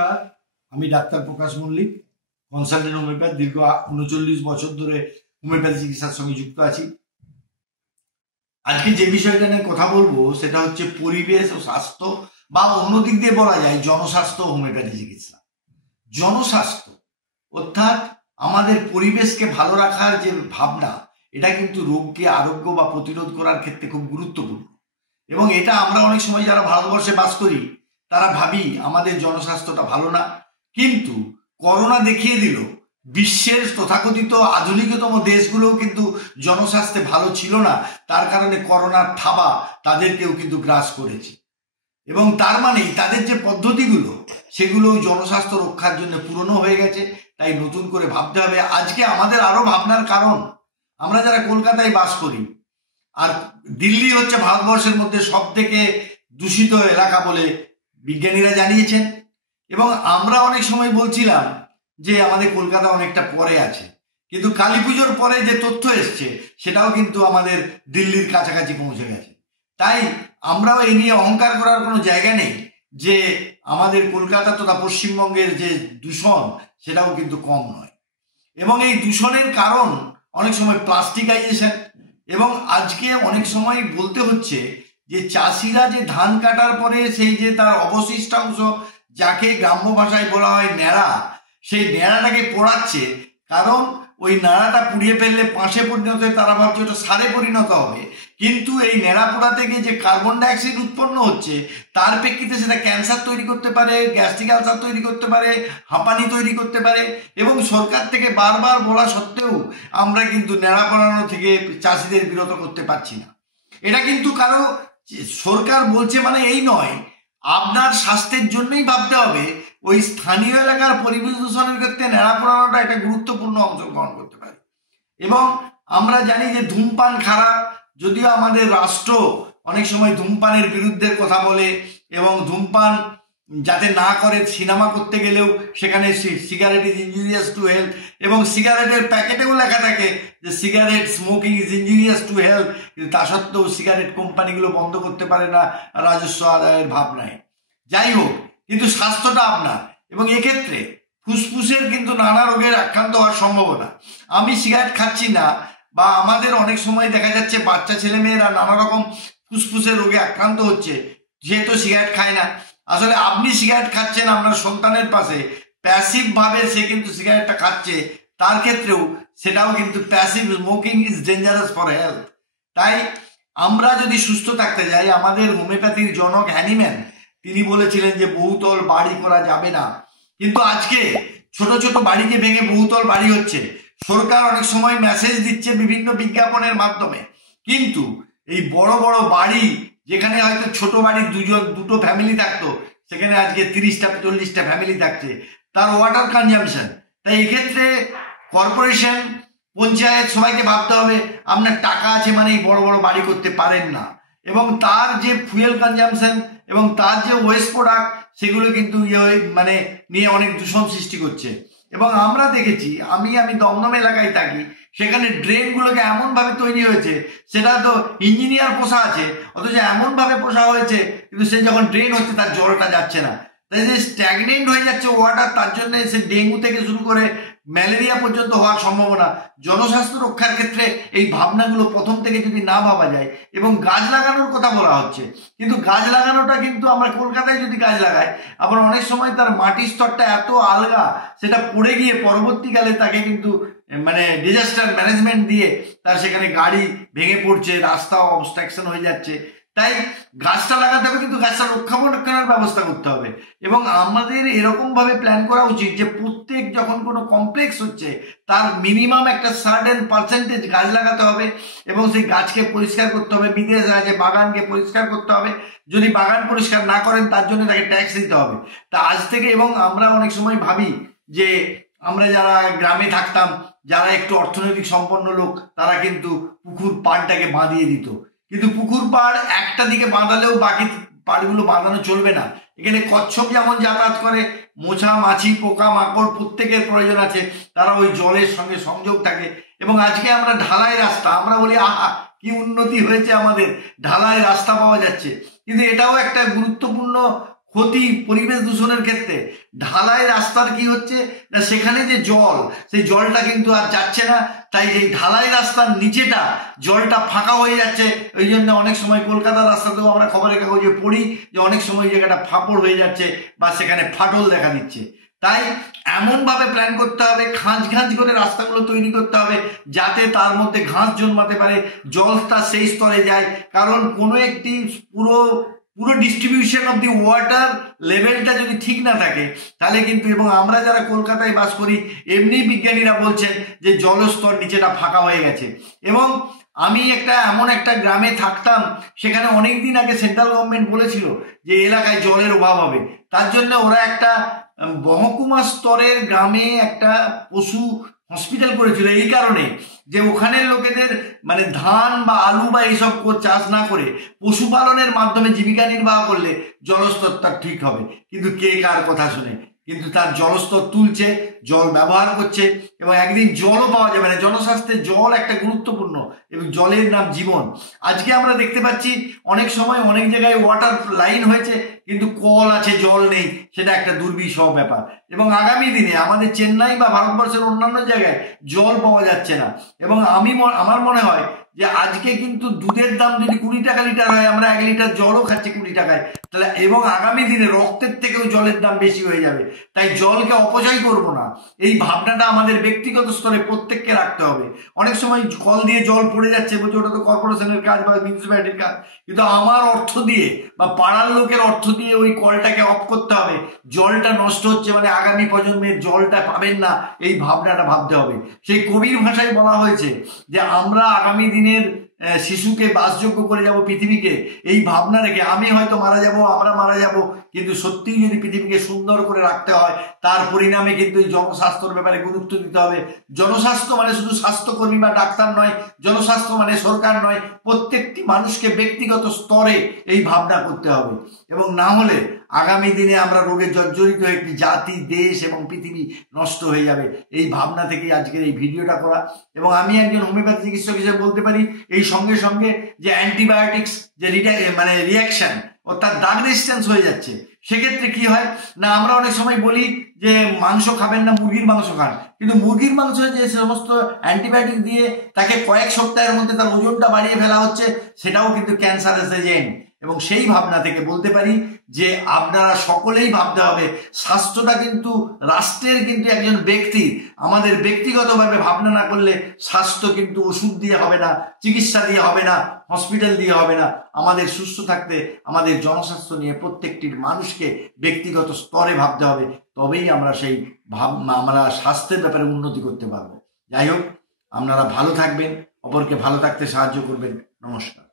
নমস্কার, আমি ডাক্তার প্রকাশ Mallick, consultant homeopath. দীর্ঘ 39 বছর ধরে হোমিওপ্যাথি চিকিৎসার সঙ্গে যুক্ত আছি। আজকে যে বিষয়টা নিয়ে কথা বলবো সেটা হচ্ছে পরিবেশ ও স্বাস্থ্য, বা অন্যদিক দিয়ে বলা যায় জনস্বাস্থ্য ও হোমিওপ্যাথি চিকিৎসা। জনস্বাস্থ্য অর্থাৎ আমাদের পরিবেশকে ভালো রাখার যে ভাবনা, এটা কিন্তু রোগকে আরোগ্য বা প্রতিরোধ করার ক্ষেত্রে খুব গুরুত্বপূর্ণ। এবং এটা আমরা অনেক সময় যারা ভারতবর্ষে বাস করি তারা ভাবি আমাদের জনস্বাস্থ্যটা ভালো না, কিন্তু করোনা দেখিয়ে দিল বিশ্বের তথাকথিত আধুনিকতম দেশগুলোও কিন্তু জনস্বাস্থ্যে ভালো ছিল না। তার কারণে করোনার থাবা তাদেরকেও কিন্তু গ্রাস করেছে, এবং তার মানে তাদের যে পদ্ধতিগুলো সেগুলো জনস্বাস্থ্য রক্ষার জন্য পুরনো হয়ে গেছে। তাই নতুন করে ভাবতে হবে। আজকে আমাদের আরো ভাবনার কারণ, আমরা যারা কলকাতায় বাস করি, আর দিল্লি হচ্ছে ভারতবর্ষের মধ্যে সব থেকে দূষিত এলাকা বলে বিজ্ঞানীরা জানিয়েছেন। এবং আমরা অনেক সময় বলছিলাম যে আমাদের কলকাতা অনেকটা পরে আছে, কিন্তু কালী পুজোর পরে যে তথ্য এসছে সেটাও কিন্তু আমাদের দিল্লির কাছাকাছি পৌঁছে গেছে। তাই আমরাও এই নিয়ে অহংকার করার কোনো জায়গা নেই যে আমাদের কলকাতা তথা পশ্চিমবঙ্গের যে দূষণ সেটাও কিন্তু কম নয়। এবং এই দূষণের কারণ অনেক সময় প্লাস্টিকাইজেশন, এবং আজকে অনেক সময় বলতে হচ্ছে যে চাষিরা যে ধান কাটার পরে সেই যে তার অবশিষ্টাংশ, যাকে গ্রাম্য ভাষায় বলা হয় ন্যাড়া, সেই ন্যাড়াটাকে পোড়াচ্ছে। কারণ ওই ন্যাড়াটা পুড়িয়ে ফেললে পাশে পরিণত হয়ে তারা ভাবছে ওটা সারে পরিণত হবে, কিন্তু এই ন্যাড়া পোড়া থেকে যে কার্বন ডাইঅক্সাইড উৎপন্ন হচ্ছে তার প্রেক্ষিতে সেটা ক্যান্সার তৈরি করতে পারে, গ্যাস্ট্রিক আলসার তৈরি করতে পারে, হাঁপানি তৈরি করতে পারে। এবং সরকার থেকে বারবার বলা সত্ত্বেও আমরা কিন্তু ন্যাড়া পোড়ানো থেকে চাষিদের বিরত করতে পারছি না। এটা কিন্তু কারো সরকার বলছে মানে এই নয়, আপনার স্বাস্থ্যের জন্যই ভাবতে হবে। ওই স্থানীয় এলাকার পরিবেশ দূষণের ক্ষেত্রে ন্যাড়া পোড়ানোটা একটা গুরুত্বপূর্ণ অংশগ্রহণ করতে পারে। এবং আমরা জানি যে ধূমপান খারাপ, যদিও আমাদের রাষ্ট্র অনেক সময় ধূমপানের বিরুদ্ধে কথা বলে, এবং ধূমপান যাতে না করে সিনেমা করতে গেলেও সেখানে cigarette is injurious to health, এবং সিগারেটের প্যাকেটেও লেখা থাকে যে cigarette smoking is injurious to health, কিন্তু তা সত্ত্বেও সিগারেট কোম্পানিগুলো বন্ধ করতে পারে না রাজস্ব আদায়ের ভাবনায়। যাই হোক, কিন্তু স্বাস্থ্যটা আপনার, এবং এক্ষেত্রে ফুসফুসের কিন্তু নানা রোগের আক্রান্ত হওয়ার সম্ভাবনা। আমি সিগারেট খাচ্ছি না, বা আমাদের অনেক সময় দেখা যাচ্ছে বাচ্চা ছেলেমেয়েরা নানা রকম ফুসফুসের রোগে আক্রান্ত হচ্ছে যেহেতু সিগারেট খায় না। আসলে আপনি সিগারেট খাচ্ছেন আপনার সন্তানের পাশে, প্যাসিভ ভাবে সে কিন্তু সিগারেটটা খাচ্ছে, তার ক্ষেত্রেও সেটাও কিন্তু passive smoking is dangerous for health. তাই আমরা যদি সুস্থ থাকতে যাই, আমাদের হোমিওপ্যাথির জনক হ্যানিম্যান তিনি বলেছিলেন যে বহুতল বাড়ি করা যাবে না, কিন্তু আজকে ছোট ছোট বাড়িকে ভেঙে বহুতল বাড়ি হচ্ছে। সরকার অনেক সময় মেসেজ দিচ্ছে বিভিন্ন বিজ্ঞাপনের মাধ্যমে, কিন্তু এই বড় বড় বাড়ি যেখানে হয়তো ছোট বাড়ির দুটো ফ্যামিলি থাকতো, সেখানে আজকে 30টা 40টা ফ্যামিলি থাকছে। তার ওয়াটার কনজাম্পশন, তাই এক্ষেত্রে কর্পোরেশন, পঞ্চায়েত সবাইকে ভাবতে হবে আপনার টাকা আছে মানে এই বড় বড় বাড়ি করতে পারেন না, এবং তার যে ফুয়েল কনজাম্পশন এবং তার যে ওয়েস্ট প্রোডাক্ট সেগুলো কিন্তু মানে নিয়ে অনেক দূষণ সৃষ্টি করছে। এবং আমরা দেখেছি, আমি দমদম এলাকায় থাকি, সেখানে ড্রেনগুলোকে এমনভাবে তৈরি হয়েছে, সেটা তো ইঞ্জিনিয়ার পোষা আছে, অথচ এমনভাবে পোষা হয়েছে কিন্তু সে যখন ড্রেন হচ্ছে তার জলটা যাচ্ছে না। তাই যে স্ট্যাগনেন্ট হয়ে যাচ্ছে ওয়াটার, তার জন্য সে ডেঙ্গু থেকে শুরু করে ম্যালেরিয়া পর্যন্ত হওয়ার সম্ভাবনা। জনস্বাস্থ্য রক্ষার ক্ষেত্রে এই ভাবনাগুলো প্রথম থেকে যদি না ভাবা যায়, এবং গাছ লাগানোর কথা বলা হচ্ছে, কিন্তু গাছ লাগানোটা কিন্তু আমরা কলকাতায় যদি গাছ লাগাই, আবার অনেক সময় তার মাটির স্তরটা এত আলগা, সেটা পড়ে গিয়ে পরবর্তীকালে তাকে কিন্তু মানে ডিজাস্টার ম্যানেজমেন্ট দিয়ে তার সেখানে গাড়ি ভেঙে পড়ছে, রাস্তা অবস্ট্রাকশন হয়ে যাচ্ছে। তাই গাছটা লাগাতে হবে, কিন্তু গাছটা রক্ষণাবেক্ষণের ব্যবস্থা করতে হবে। এবং আমাদের এরকম ভাবে প্ল্যান করা উচিত যে প্রত্যেক যখন কোনো কমপ্লেক্স হচ্ছে তার মিনিমাম একটা সার্টেন পার্সেন্টেজ গাছ লাগাতে হবে, এবং সেই গাছকে পরিষ্কার করতে হবে। বিদেশ আছে বাগানকে পরিষ্কার করতে হবে, যদি বাগান পরিষ্কার না করেন তার জন্য তাকে ট্যাক্স দিতে হবে। তা আজ থেকে, এবং আমরা অনেক সময় ভাবি যে আমরা যারা গ্রামে থাকতাম, যারা একটু অর্থনৈতিক সম্পন্ন লোক, তারা কিন্তু পুকুর পাড়টাকে বাঁধিয়ে দিত, কিন্তু পুকুর পাড় একটা দিকে বাঁধালেও বাকি পাড়গুলো বাঁধানো চলবে না। এখানে কচ্ছপ যেমন যাতায়াত করে, মোছা মাছি পোকা মাকড় প্রত্যেকের প্রয়োজন আছে, তারা ওই জলের সঙ্গে সংযোগ থাকে। এবং আজকে আমরা ঢালাই রাস্তা, আমরা বলি আহা কি উন্নতি হয়েছে, আমাদের ঢালাই রাস্তা পাওয়া যাচ্ছে, কিন্তু এটাও একটা গুরুত্বপূর্ণ ক্ষতি পরিবেশ দূষণের ক্ষেত্রে ঢালাই রাস্তার কি হচ্ছে না, সেখানে যে জল, সেই জলটা কিন্তু আর যাচ্ছে না, তাই এই ঢালাই রাস্তার নিচেটা জলটা ফাঁকা হয়ে যাচ্ছে। ওই জন্য অনেক সময় কলকাতার রাস্তাতেও আমরা খবরের কাগজে পড়ি যে অনেক সময় জায়গাটা ফাঁপড় হয়ে যাচ্ছে বা সেখানে ফাটল দেখা দিচ্ছে। তাই এমনভাবে প্ল্যান করতে হবে, খাঁজ করে রাস্তাগুলো তৈরি করতে হবে যাতে তার মধ্যে ঘাস জন্মাতে পারে, জলটা সেই স্তরে যায়। কারণ কোনো একটি পুরো ডিস্ট্রিবিউশন অফ দি ওয়াটার লেভেলটা যদি ঠিক না থাকে তাহলে কিন্তু, এবং আমরা যারা কলকাতায় বাস করি এমনি বিজ্ঞানীরা বলছেন যে জলস্তর নিচেটা ফাঁকা হয়ে গেছে। এবং আমি এমন একটা গ্রামে থাকতাম, সেখানে অনেকদিন আগে সেন্ট্রাল গভর্নমেন্ট বলেছিল যে এলাকায় জলের অভাব হবে, তার জন্য ওরা একটা মহকুমা স্তরের গ্রামে একটা পশু হসপিটাল করেছিল, এই কারণে যে ওখানের লোকেদের মানে ধান বা আলু বা এইসব চাষ না করে পশুপালনের মাধ্যমে জীবিকা নির্বাহ করলে জলস্তরটা ঠিক হবে। কিন্তু কে কার কথা শুনে, কিন্তু তার জলস্তর তুলছে, জল ব্যবহার করছে, এবং একদিন জলও পাওয়া যাবে না। জনস্বাস্থ্যে জল একটা গুরুত্বপূর্ণ, এবং জলের নাম জীবন। আজকে আমরা দেখতে পাচ্ছি অনেক সময় অনেক জায়গায় ওয়াটার লাইন হয়েছে কিন্তু কল আছে, জল নেই, সেটা একটা দুর্বিষহ ব্যাপার। এবং আগামী দিনে আমাদের চেন্নাই বা ভারতবর্ষের অন্যান্য জায়গায় জল পাওয়া যাচ্ছে না। এবং আমার মনে হয় যে আজকে কিন্তু দুধের দাম যদি 20 টাকা লিটার হয়, আমরা 1 লিটার জলও খাচ্ছি 20 টাকায়, তাহলে এবং আগামী দিনে রক্তের থেকেও জলের দাম বেশি হয়ে যাবে। তাই জলকে অপচয় করব না, এই ভাবনাটা আমাদের ব্যক্তিগত স্তরে প্রত্যেককে রাখতে হবে। অনেক সময় কল দিয়ে জল পড়ে যাচ্ছে, বলছে ওটা তো কর্পোরেশনের কাজ বা মিউনিসিপ্যালিটির কাজ, কিন্তু আমার অর্থ দিয়ে বা পাড়ার লোকের অর্থ দিয়ে ওই কলটাকে অফ করতে হবে। জলটা নষ্ট হচ্ছে মানে আগামী প্রজন্মের জলটা পাবেন না, এই ভাবনাটা ভাবতে হবে। সেই কবির ভাষায় বলা হয়েছে যে আমরা আগামী দিনের শিশুকে বাসযোগ্য করে যাব পৃথিবীকে, এই ভাবনা রেখে আমি হয়তো মারা যাব, আমরা মারা যাব, কিন্তু সত্যিই যদি পৃথিবীকে সুন্দর করে রাখতে হয় তার পরিণামে কিন্তু এই জনস্বাস্থ্যের ব্যাপারে গুরুত্ব দিতে হবে। জনস্বাস্থ্য মানে শুধু স্বাস্থ্যকর্মী বা ডাক্তার নয়, জনস্বাস্থ্য মানে সরকার নয়, প্রত্যেকটি মানুষকে ব্যক্তিগত স্তরে এই ভাবনা করতে হবে। এবং না হলে আগামী দিনে আমরা রোগে জর্জরিত হয়ে একটি জাতি, দেশ এবং পৃথিবী নষ্ট হয়ে যাবে। এই ভাবনা থেকেই আজকের এই ভিডিওটা করা। এবং আমি একজন হোমিওপ্যাথি চিকিৎসক হিসেবে বলতে পারি, এই সঙ্গে সঙ্গে যে অ্যান্টিবায়োটিক্স যে রিয়াকশন অর্থাৎ দাগ রেজিস্ট্যান্স হয়ে যাচ্ছে, সেক্ষেত্রে কি হয় না, আমরা অনেক সময় বলি যে মাংস খাবেন না, মুরগির মাংস খান, কিন্তু মুরগির মাংস যে সমস্ত অ্যান্টিবায়োটিক দিয়ে তাকে কয়েক সপ্তাহের মধ্যে তার ওজনটা বাড়িয়ে ফেলা হচ্ছে, সেটাও কিন্তু ক্যান্সারাস এজেন্ট। এবং সেই ভাবনা থেকে বলতে পারি যে আপনারা সকলেই ভাবতে হবে, স্বাস্থ্যটা কিন্তু রাষ্ট্রের কিন্তু একজন ব্যক্তি, আমাদের ব্যক্তিগতভাবে ভাবনা না করলে স্বাস্থ্য কিন্তু ওষুধ দিয়ে হবে না, চিকিৎসা দিয়ে হবে না, হসপিটাল দিয়ে হবে না। আমাদের সুস্থ থাকতে আমাদের জনস্বাস্থ্য নিয়ে প্রত্যেকটি মানুষকে ব্যক্তিগত স্তরে ভাবতে হবে, তবেই আমরা সেই আমরা স্বাস্থ্যের ব্যাপারে উন্নতি করতে পারবো। যাই হোক, আপনারা ভালো থাকবেন, অপরকে ভালো থাকতে সাহায্য করবেন। নমস্কার।